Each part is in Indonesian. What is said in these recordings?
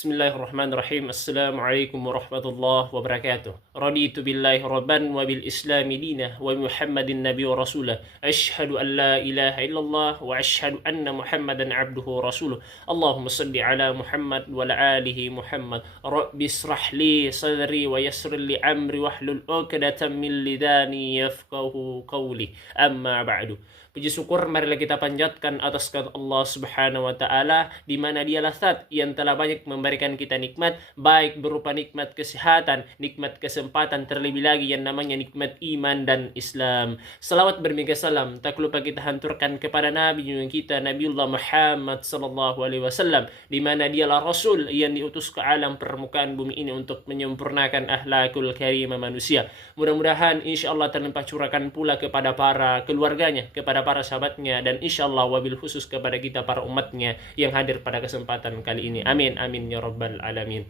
Bismillahirrahmanirrahim. Assalamualaikum warahmatullahi wabarakatuh. Raditu billahi rabban wa bil islami dinah wa Muhammadin nabiy wa rasulah. Asyhadu an la ilaha illallah wa asyhadu anna Muhammadan abduhu wa rasuluh. Allahumma salli ala Muhammad wa ala alihi Muhammad. Rabbi israh li sadri wa yassir li amri wahlul 'uqdatam min lidani yafqahu qawli. Amma ba'du. Puji syukur marilah kita panjatkan atas kehadirat Allah Subhanahu wa taala, di mana Dialah Zat yang telah banyak memberikan kita nikmat, baik berupa nikmat kesehatan, nikmat kesempatan, terlebih lagi yang namanya nikmat iman dan Islam. Salawat bermega salam tak lupa kita hanturkan kepada Nabi kita Nabiullah Muhammad sallallahu alaihi wasallam, di mana Dialah Rasul yang diutus ke alam permukaan bumi ini untuk menyempurnakan akhlakul karimah manusia. Mudah-mudahan insyaallah terlimpah curahkan pula kepada para keluarganya, kepada para sahabatnya, dan insyaallah wabil khusus kepada kita para umatnya yang hadir pada kesempatan kali ini. Amin amin ya rabbal alamin.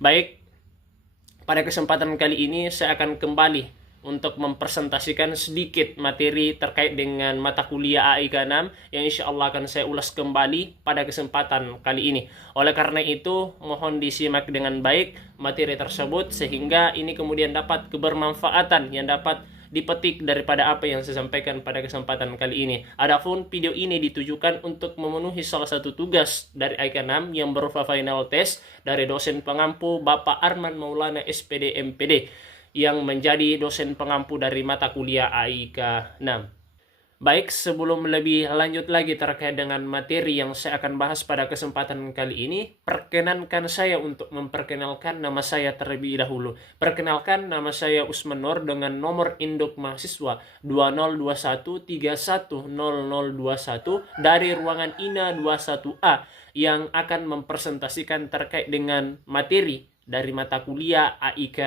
Baik, pada kesempatan kali ini saya akan kembali untuk mempresentasikan sedikit materi terkait dengan mata kuliah AIK 6 yang insyaallah akan saya ulas kembali pada kesempatan kali ini. Oleh karena itu mohon disimak dengan baik materi tersebut sehingga ini kemudian dapat kebermanfaatan yang dapat dipetik daripada apa yang saya sampaikan pada kesempatan kali ini. Adapun video ini ditujukan untuk memenuhi salah satu tugas dari AIK 6 yang berupa final test dari dosen pengampu Bapak Arman Maulana SPD MPD yang menjadi dosen pengampu dari mata kuliah AIK 6. Baik, sebelum lebih lanjut lagi terkait dengan materi yang saya akan bahas pada kesempatan kali ini, perkenankan saya untuk memperkenalkan nama saya terlebih dahulu. Perkenalkan, nama saya Usman Nur dengan nomor induk mahasiswa 2021310021 dari ruangan INA 21A yang akan mempresentasikan terkait dengan materi dari mata kuliah AIK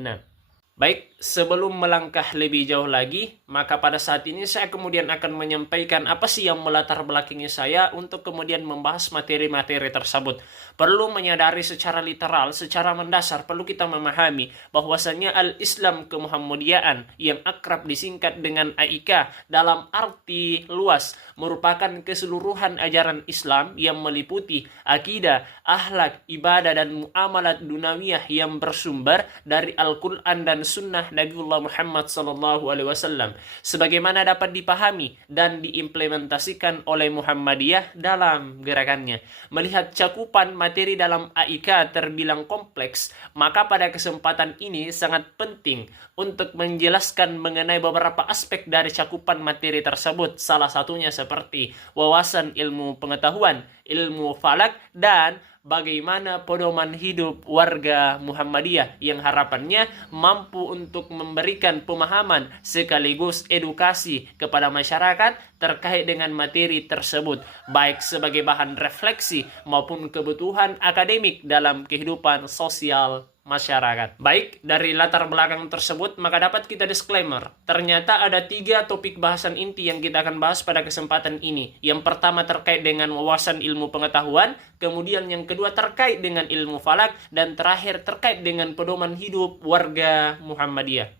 6. Baik, sebelum melangkah lebih jauh lagi, maka pada saat ini saya kemudian akan menyampaikan apa sih yang melatar belakangi saya untuk kemudian membahas materi-materi tersebut. Perlu menyadari secara literal, secara mendasar, perlu kita memahami bahwasanya Al-Islam Kemuhammadiyaan yang akrab disingkat dengan AIK dalam arti luas merupakan keseluruhan ajaran Islam yang meliputi akidah, akhlak, ibadah, dan muamalat dunawiyah yang bersumber dari Al-Quran dan Sunnah Nabiullah Muhammad sallallahu alaihi wasallam, sebagaimana dapat dipahami dan diimplementasikan oleh Muhammadiyah dalam gerakannya. Melihat cakupan materi dalam AIK terbilang kompleks, maka pada kesempatan ini sangat penting untuk menjelaskan mengenai beberapa aspek dari cakupan materi tersebut. Salah satunya seperti wawasan ilmu pengetahuan, ilmu falak, dan bagaimana pedoman hidup warga Muhammadiyah yang harapannya mampu untuk memberikan pemahaman sekaligus edukasi kepada masyarakat terkait dengan materi tersebut, baik sebagai bahan refleksi maupun kebutuhan akademik dalam kehidupan sosial masyarakat. Baik, dari latar belakang tersebut maka dapat kita disclaimer. Ternyata ada 3 topik bahasan inti yang kita akan bahas pada kesempatan ini. Yang pertama terkait dengan wawasan ilmu pengetahuan, kemudian yang kedua terkait dengan ilmu falak, dan terakhir terkait dengan pedoman hidup warga Muhammadiyah.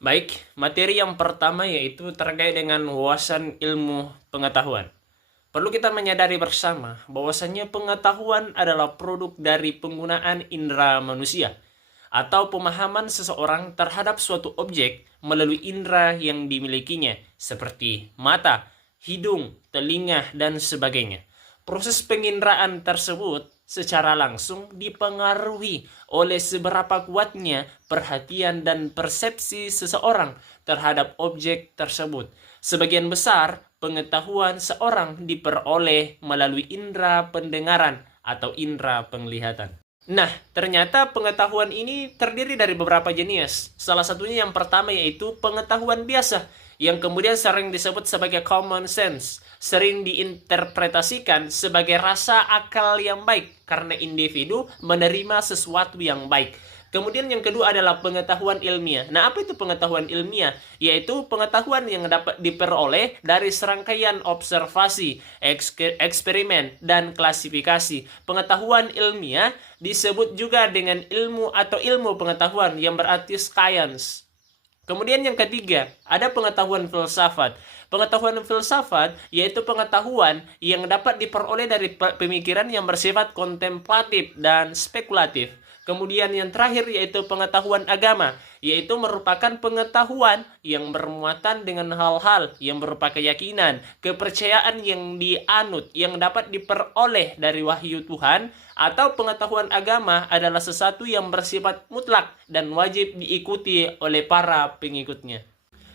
Baik, materi yang pertama yaitu terkait dengan wawasan ilmu pengetahuan. Perlu kita menyadari bersama bahwasannya pengetahuan adalah produk dari penggunaan indera manusia atau pemahaman seseorang terhadap suatu objek melalui indera yang dimilikinya seperti mata, hidung, telinga, dan sebagainya. Proses penginderaan tersebut secara langsung dipengaruhi oleh seberapa kuatnya perhatian dan persepsi seseorang terhadap objek tersebut. Sebagian besar pengetahuan seorang diperoleh melalui indera pendengaran atau indera penglihatan. Nah, ternyata pengetahuan ini terdiri dari beberapa jenis. Salah satunya yang pertama yaitu pengetahuan biasa, yang kemudian sering disebut sebagai common sense. Sering diinterpretasikan sebagai rasa akal yang baik karena individu menerima sesuatu yang baik. Kemudian yang kedua adalah pengetahuan ilmiah. Nah, apa itu pengetahuan ilmiah? Yaitu pengetahuan yang dapat diperoleh dari serangkaian observasi, eksperimen, dan klasifikasi. Pengetahuan ilmiah disebut juga dengan ilmu atau ilmu pengetahuan yang berarti science. Kemudian yang ketiga, ada pengetahuan filsafat. Pengetahuan filsafat yaitu pengetahuan yang dapat diperoleh dari pemikiran yang bersifat kontemplatif dan spekulatif. Kemudian yang terakhir yaitu pengetahuan agama, yaitu merupakan pengetahuan yang bermuatan dengan hal-hal yang berupa keyakinan, kepercayaan yang dianut, yang dapat diperoleh dari wahyu Tuhan, atau pengetahuan agama adalah sesuatu yang bersifat mutlak dan wajib diikuti oleh para pengikutnya.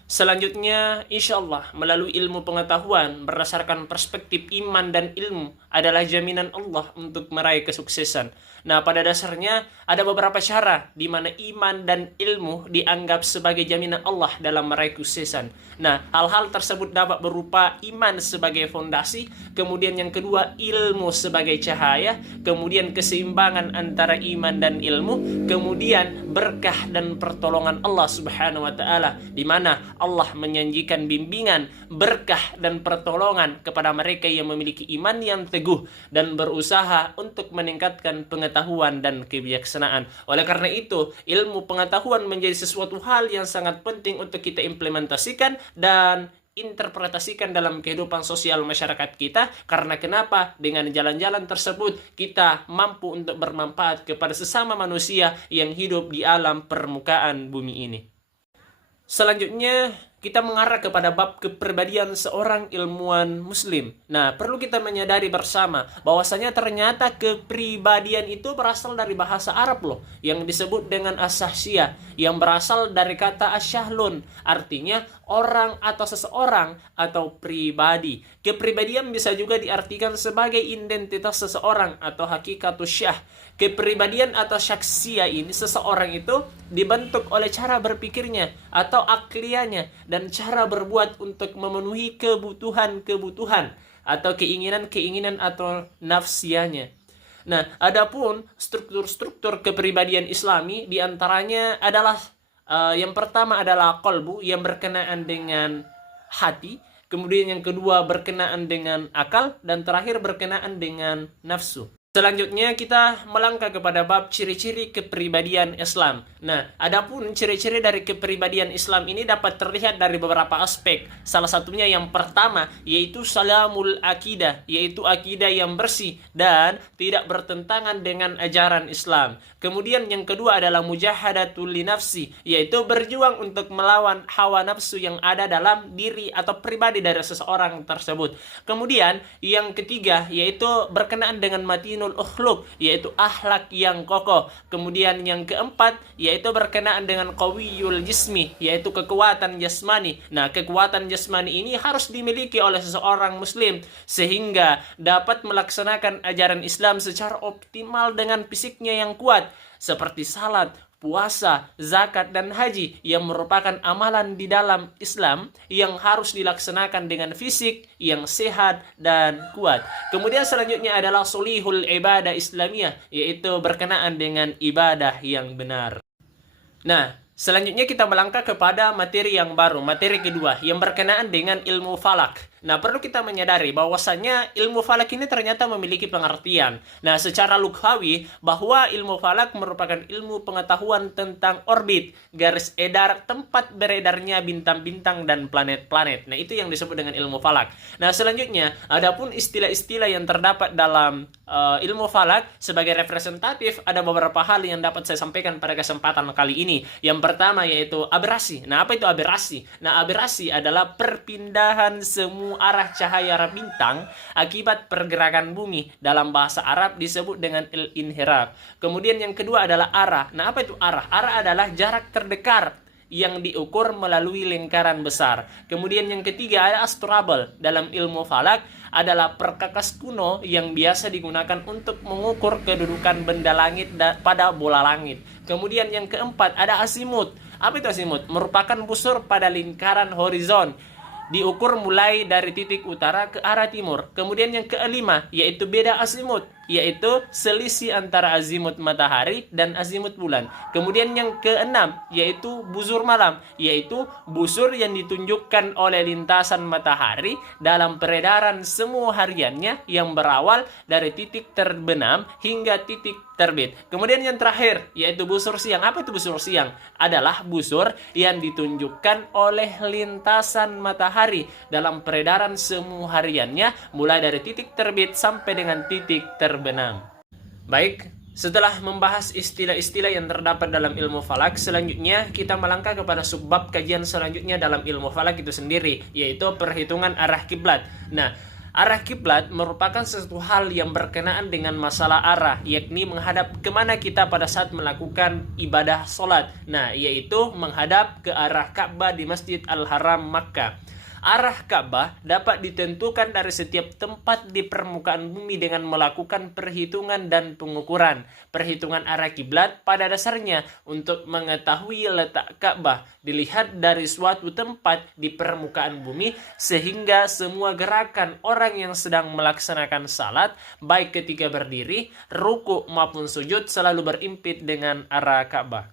Selanjutnya, insya Allah, melalui ilmu pengetahuan berdasarkan perspektif iman dan ilmu adalah jaminan Allah untuk meraih kesuksesan. Nah, pada dasarnya ada beberapa cara di mana iman dan ilmu dianggap sebagai jaminan Allah dalam meraih kesuksesan. Nah, hal-hal tersebut dapat berupa iman sebagai fondasi, kemudian yang kedua ilmu sebagai cahaya, kemudian keseimbangan antara iman dan ilmu, kemudian berkah dan pertolongan Allah Subhanahu wa taala, di mana Allah menjanjikan bimbingan, berkah dan pertolongan kepada mereka yang memiliki iman yang teguh dan berusaha untuk meningkatkan pengetahuan dan kebijaksanaan. Oleh karena itu, ilmu pengetahuan menjadi sesuatu hal yang sangat penting untuk kita implementasikan dan interpretasikan dalam kehidupan sosial masyarakat kita. Karena kenapa? Dengan jalan-jalan tersebut kita mampu untuk bermanfaat kepada sesama manusia yang hidup di alam permukaan bumi ini. Selanjutnya kita mengarah kepada bab kepribadian seorang ilmuwan muslim. Nah, perlu kita menyadari bersama bahwasanya ternyata kepribadian itu berasal dari bahasa Arab loh, yang disebut dengan as-sahsiyah, yang berasal dari kata asyahlun, artinya orang atau seseorang atau pribadi. Kepribadian bisa juga diartikan sebagai identitas seseorang atau hakikatus syah. Kepribadian atau syaksiyah ini seseorang itu dibentuk oleh cara berpikirnya atau akliyahnya dan cara berbuat untuk memenuhi kebutuhan-kebutuhan atau keinginan-keinginan atau nafsianya. Nah, adapun struktur-struktur kepribadian Islami diantaranya adalah yang pertama adalah qalbu, yang berkenaan dengan hati, kemudian yang kedua berkenaan dengan akal, dan terakhir berkenaan dengan nafsu. Selanjutnya kita melangkah kepada bab ciri-ciri kepribadian Islam. Nah, adapun ciri-ciri dari kepribadian Islam ini dapat terlihat dari beberapa aspek. Salah satunya yang pertama yaitu salamul akidah, yaitu akidah yang bersih dan tidak bertentangan dengan ajaran Islam. Kemudian yang kedua adalah mujahadatul linafsi, yaitu berjuang untuk melawan hawa nafsu yang ada dalam diri atau pribadi dari seseorang tersebut. Kemudian yang ketiga yaitu berkenaan dengan matinul ukhluk, yaitu akhlak yang kokoh. Kemudian yang keempat yaitu berkenaan dengan qawiyul jismi, yaitu kekuatan jasmani. Nah, kekuatan jasmani ini harus dimiliki oleh seseorang muslim sehingga dapat melaksanakan ajaran Islam secara optimal dengan fisiknya yang kuat, seperti salat, puasa, zakat, dan haji yang merupakan amalan di dalam Islam yang harus dilaksanakan dengan fisik yang sehat dan kuat. Kemudian selanjutnya adalah solihul ibadah Islamiyah, yaitu berkenaan dengan ibadah yang benar. Nah, selanjutnya kita melangkah kepada materi yang baru, materi kedua yang berkenaan dengan ilmu falak. Nah, perlu kita menyadari bahwasannya ilmu falak ini ternyata memiliki pengertian. Nah, secara lughawi bahwa ilmu falak merupakan ilmu pengetahuan tentang orbit, garis edar, tempat beredarnya bintang-bintang dan planet-planet. Nah, itu yang disebut dengan ilmu falak. Nah, selanjutnya adapun istilah-istilah yang terdapat dalam ilmu falak sebagai representatif, ada beberapa hal yang dapat saya sampaikan pada kesempatan kali ini. Yang pertama yaitu aberasi. Nah, apa itu aberasi? Nah, aberasi adalah perpindahan semua arah cahaya bintang akibat pergerakan bumi. Dalam bahasa Arab disebut dengan al-inhiraf. Kemudian yang kedua adalah arah. Nah, apa itu arah? Arah adalah jarak terdekat yang diukur melalui lingkaran besar. Kemudian yang ketiga ada astrabel. Dalam ilmu falak adalah perkakas kuno yang biasa digunakan untuk mengukur kedudukan benda langit pada bola langit. Kemudian yang keempat ada asimut. Apa itu asimut? Merupakan busur pada lingkaran horizon, diukur mulai dari titik utara ke arah timur. Kemudian yang kelima yaitu beda asimut. yaitu selisih antara azimut matahari dan azimut bulan. Kemudian yang keenam, yaitu busur malam, yaitu busur yang ditunjukkan oleh lintasan matahari dalam peredaran semua hariannya yang berawal dari titik terbenam hingga titik terbit. Kemudian yang terakhir, yaitu busur siang. Apa itu busur siang? Adalah busur yang ditunjukkan oleh lintasan matahari dalam peredaran semua hariannya mulai dari titik terbit sampai dengan titik terbenam. Baik, setelah membahas istilah-istilah yang terdapat dalam ilmu falak, selanjutnya kita melangkah kepada subbab kajian selanjutnya dalam ilmu falak itu sendiri, yaitu perhitungan arah kiblat. Nah, arah kiblat merupakan sesuatu hal yang berkenaan dengan masalah arah, yakni menghadap kemana kita pada saat melakukan ibadah sholat. Nah, yaitu menghadap ke arah Ka'bah di Masjid Al-Haram Makkah. Arah Ka'bah dapat ditentukan dari setiap tempat di permukaan bumi dengan melakukan perhitungan dan pengukuran. Perhitungan arah kiblat pada dasarnya untuk mengetahui letak Ka'bah dilihat dari suatu tempat di permukaan bumi, sehingga semua gerakan orang yang sedang melaksanakan salat, baik ketika berdiri, ruku maupun sujud, selalu berimpit dengan arah Ka'bah.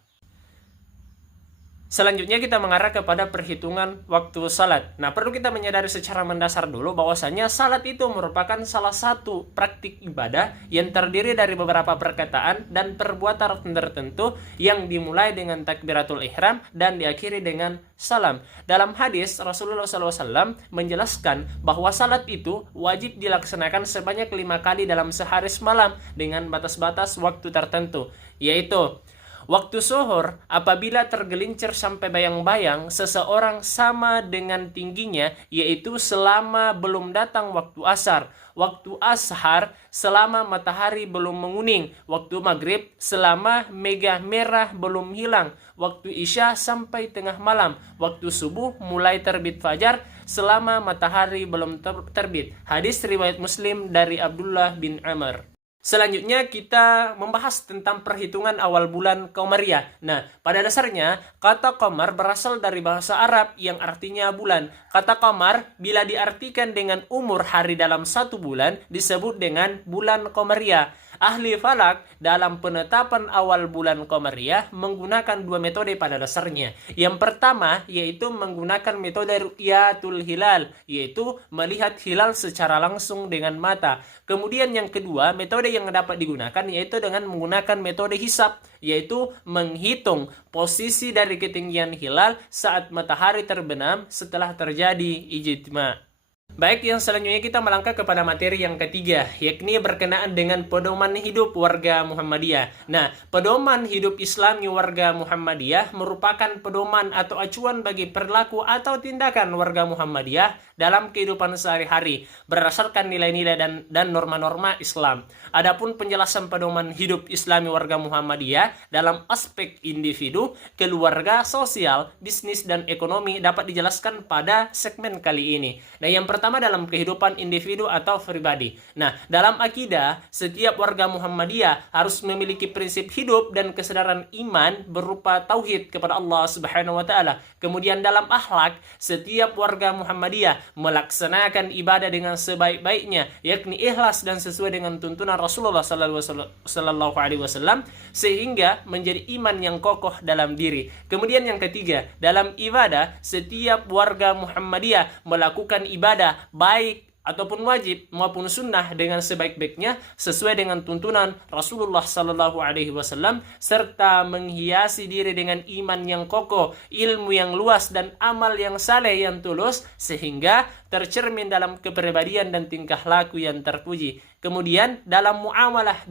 Selanjutnya kita mengarah kepada perhitungan waktu salat. Nah, perlu kita menyadari secara mendasar dulu bahwasanya salat itu merupakan salah satu praktik ibadah yang terdiri dari beberapa perkataan dan perbuatan tertentu yang dimulai dengan takbiratul ihram dan diakhiri dengan salam. Dalam hadis, Rasulullah SAW menjelaskan bahwa salat itu wajib dilaksanakan sebanyak 5 kali dalam sehari semalam dengan batas-batas waktu tertentu, yaitu waktu zuhur apabila tergelincir sampai bayang-bayang seseorang sama dengan tingginya, yaitu selama belum datang waktu asar. Waktu ashar selama matahari belum menguning. Waktu maghrib selama mega merah belum hilang. Waktu isya sampai tengah malam. Waktu subuh mulai terbit fajar selama matahari belum terbit. Hadis riwayat Muslim dari Abdullah bin Amr. Selanjutnya kita membahas tentang perhitungan awal bulan Qamariyah. Nah, pada dasarnya kata qamar berasal dari bahasa Arab yang artinya bulan. Kata qamar bila diartikan dengan umur hari dalam satu bulan disebut dengan bulan Qamariyah. Ahli falak dalam penetapan awal bulan Qamariyah menggunakan dua metode pada dasarnya. Yang pertama yaitu menggunakan metode ru'yatul hilal, yaitu melihat hilal secara langsung dengan mata. Kemudian yang kedua, metode yang dapat digunakan yaitu dengan menggunakan metode hisab, yaitu menghitung posisi dari ketinggian hilal saat matahari terbenam setelah terjadi ijtima'. Baik, yang selanjutnya kita melangkah kepada materi yang ketiga, yakni berkenaan dengan pedoman hidup warga Muhammadiyah. Nah, pedoman hidup Islami warga Muhammadiyah merupakan pedoman atau acuan bagi perilaku atau tindakan warga Muhammadiyah dalam kehidupan sehari-hari berdasarkan nilai-nilai dan norma-norma Islam. Adapun penjelasan pedoman hidup Islami warga Muhammadiyah dalam aspek individu, keluarga, sosial, bisnis, dan ekonomi dapat dijelaskan pada segmen kali ini. Nah, yang pertama dalam kehidupan individu atau pribadi. Nah, dalam akidah, setiap warga Muhammadiyah harus memiliki prinsip hidup dan kesadaran iman berupa tauhid kepada Allah Subhanahu wa taala. Kemudian dalam akhlak, setiap warga Muhammadiyah melaksanakan ibadah dengan sebaik-baiknya, yakni ikhlas dan sesuai dengan tuntunan Rasulullah sallallahu alaihi wasallam, sehingga menjadi iman yang kokoh dalam diri. Kemudian yang ketiga, dalam ibadah, setiap warga Muhammadiyah melakukan ibadah baik ataupun wajib maupun sunnah dengan sebaik-baiknya sesuai dengan tuntunan Rasulullah sallallahu alaihi wasallam, serta menghiasi diri dengan iman yang kokoh, ilmu yang luas, dan amal yang saleh yang tulus sehingga tercermin dalam kepribadian dan tingkah laku yang terpuji. Kemudian dalam muamalah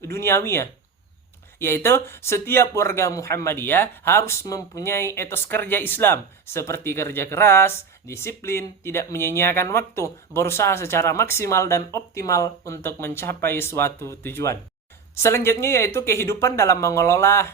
duniawiyah, yaitu setiap warga Muhammadiyah harus mempunyai etos kerja Islam seperti kerja keras, disiplin, tidak menyia-nyiakan waktu, berusaha secara maksimal dan optimal untuk mencapai suatu tujuan. Selanjutnya yaitu kehidupan dalam mengelola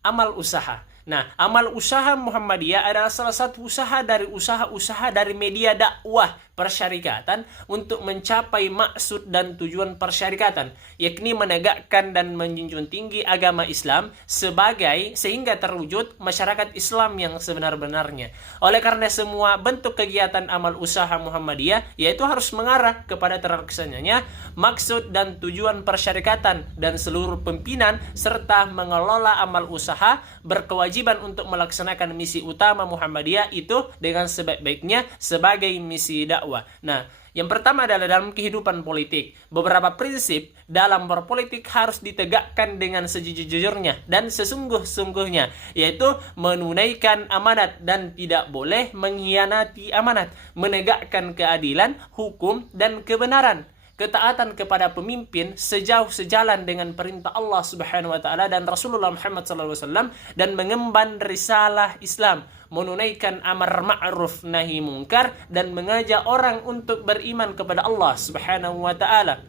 amal usaha. Nah, amal usaha Muhammadiyah adalah salah satu usaha dari media dakwah persyarikatan untuk mencapai maksud dan tujuan persyarikatan, yakni menegakkan dan menjunjung tinggi agama Islam sehingga terwujud masyarakat Islam yang sebenar-benarnya. Oleh karena semua bentuk kegiatan amal usaha Muhammadiyah yaitu harus mengarah kepada terlaksananya maksud dan tujuan persyarikatan, dan seluruh pimpinan serta mengelola amal usaha berkewajiban untuk melaksanakan misi utama Muhammadiyah itu dengan sebaik-baiknya sebagai misi dakwah. Nah, yang pertama adalah dalam kehidupan politik. Beberapa prinsip dalam berpolitik harus ditegakkan dengan sejujur-jujurnya dan sesungguh-sungguhnya, yaitu menunaikan amanat dan tidak boleh mengkhianati amanat, menegakkan keadilan, hukum, dan kebenaran, ketaatan kepada pemimpin sejauh sejalan dengan perintah Allah Subhanahu wa taala dan Rasulullah Muhammad SAW, dan mengemban risalah Islam, menunaikan amar ma'ruf nahi mungkar, dan mengajak orang untuk beriman kepada Allah Subhanahu wa taala,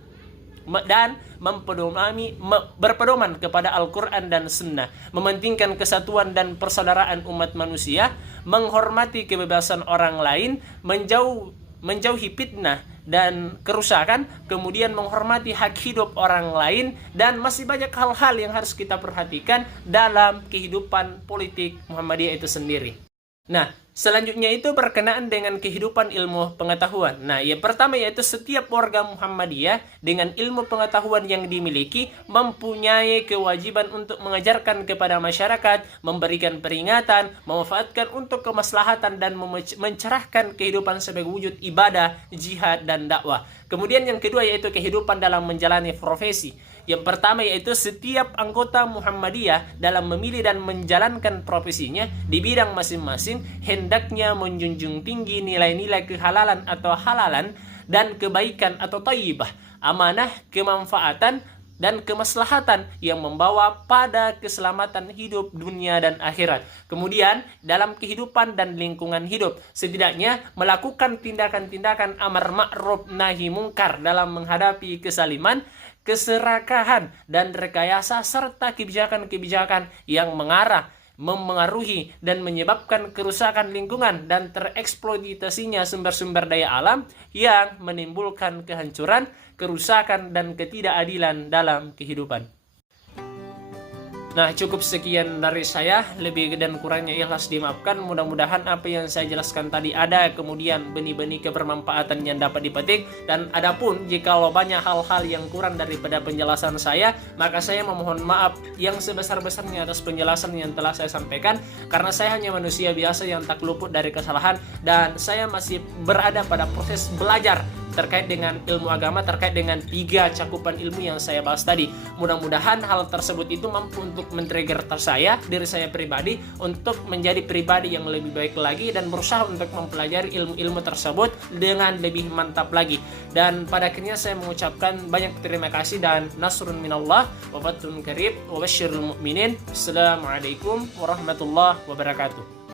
dan berpedoman kepada Al-Quran dan Sunnah, mementingkan kesatuan dan persaudaraan umat manusia, menghormati kebebasan orang lain, menjauhi fitnah dan kerusakan, kemudian menghormati hak hidup orang lain, dan masih banyak hal-hal yang harus kita perhatikan dalam kehidupan politik Muhammadiyah itu sendiri. Nah, selanjutnya itu berkenaan dengan kehidupan ilmu pengetahuan. Nah, yang pertama yaitu setiap warga Muhammadiyah dengan ilmu pengetahuan yang dimiliki mempunyai kewajiban untuk mengajarkan kepada masyarakat, memberikan peringatan, memanfaatkan untuk kemaslahatan, dan mencerahkan kehidupan sebagai wujud ibadah, jihad, dan dakwah. Kemudian yang kedua yaitu kehidupan dalam menjalani profesi. Yang pertama yaitu setiap anggota Muhammadiyah dalam memilih dan menjalankan profesinya di bidang masing-masing hendaknya menjunjung tinggi nilai-nilai kehalalan atau halalan dan kebaikan atau thayyibah, amanah, kemanfaatan, dan kemaslahatan yang membawa pada keselamatan hidup dunia dan akhirat. Kemudian dalam kehidupan dan lingkungan hidup, setidaknya melakukan tindakan-tindakan amar ma'ruf nahi mungkar dalam menghadapi kesaliman, keserakahan, dan rekayasa, serta kebijakan-kebijakan yang memengaruhi dan menyebabkan kerusakan lingkungan dan tereksploitasinya sumber-sumber daya alam yang menimbulkan kehancuran, kerusakan, dan ketidakadilan dalam kehidupan. Nah, cukup sekian dari saya. Lebih dan kurangnya ikhlas dimaafkan. Mudah-mudahan apa yang saya jelaskan tadi ada kemudian benih-benih kebermanfaatan yang dapat dipetik. Dan adapun jikalau banyak hal-hal yang kurang daripada penjelasan saya, maka saya memohon maaf yang sebesar-besarnya atas penjelasan yang telah saya sampaikan, karena saya hanya manusia biasa yang tak luput dari kesalahan, dan saya masih berada pada proses belajar terkait dengan ilmu agama, terkait dengan 3 cakupan ilmu yang saya bahas tadi. Mudah-mudahan hal tersebut itu mampu untuk men-trigger diri saya pribadi untuk menjadi pribadi yang lebih baik lagi dan berusaha untuk mempelajari ilmu-ilmu tersebut dengan lebih mantap lagi. Dan pada akhirnya saya mengucapkan banyak terima kasih dan nasrun minallah wa fathun qarib wa basyiril mu'minin. Assalamualaikum warahmatullahi wabarakatuh.